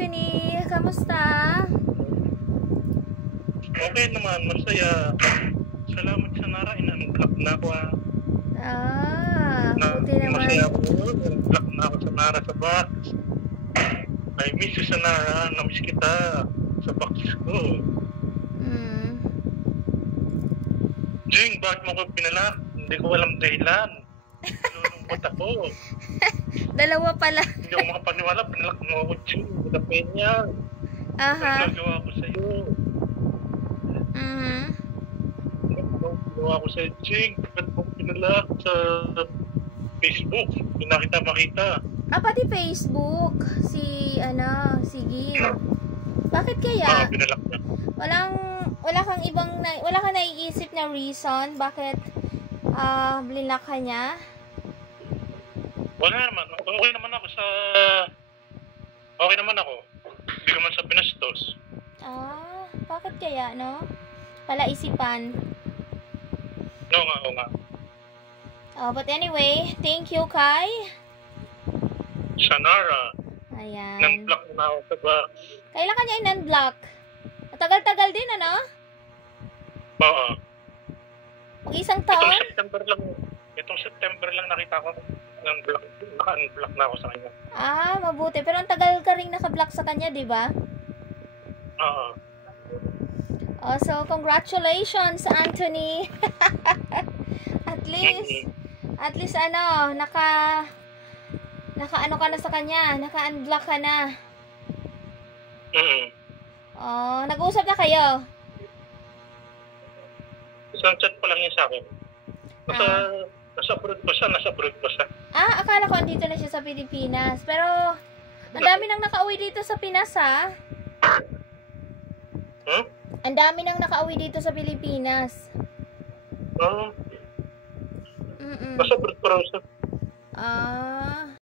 Anthony. Kamusta? Okay naman, masaya. Salamat sa Nara, in-unblock na ako Buti naman. Masaya ako, in-unblock na ako sa Nara sa box. I miss you sa Nara, na-miss kita sa box ko. Jing, bakit mo ko pinalak? Hindi ko alam dahilan. Nalulungkot ako. Dalawa pala. Hindi ako makapaniwala, pinalak mo ako, Jing. Budapin niya. Aha. Ang nagawa ko sa'yo. Ginawa ko sa Jing, bakit mo pinalak sa Facebook? Hindi na kita makita. Pati Facebook. Si Gil. Bakit kaya? Pinalak na. Wala kang naiisip na reason bakit blinlock ka niya? Wala naman. Okay naman ako. Hindi naman sa pinastos. Bakit kaya, no? Palaisipan. Oo nga. But anyway, thank you, Kai. Sa Nara. Ayan. Nan-block na ako sa box. Kailan ka niya in-unblock? Matagal-tagal din, ano? Oo. Mag-isang taon? Itong September lang nakita ko naka-unblock na ako sa kanya. Mabuti. Pero ang tagal ka rin naka-block sa kanya, di ba? Oo. So, congratulations, Anthony. At least, naka-ano ka na sa kanya, naka-unblock ka na. Nag-uusap na kayo? Isang chat pa lang yun sa akin. Nasa abroad pa siya. Akala ko andito na siya sa Pilipinas. Pero, ang dami nang nakauwi dito sa Pinas, ha? Ang dami nang nakauwi dito sa Pilipinas. Nasa abroad pa raw siya.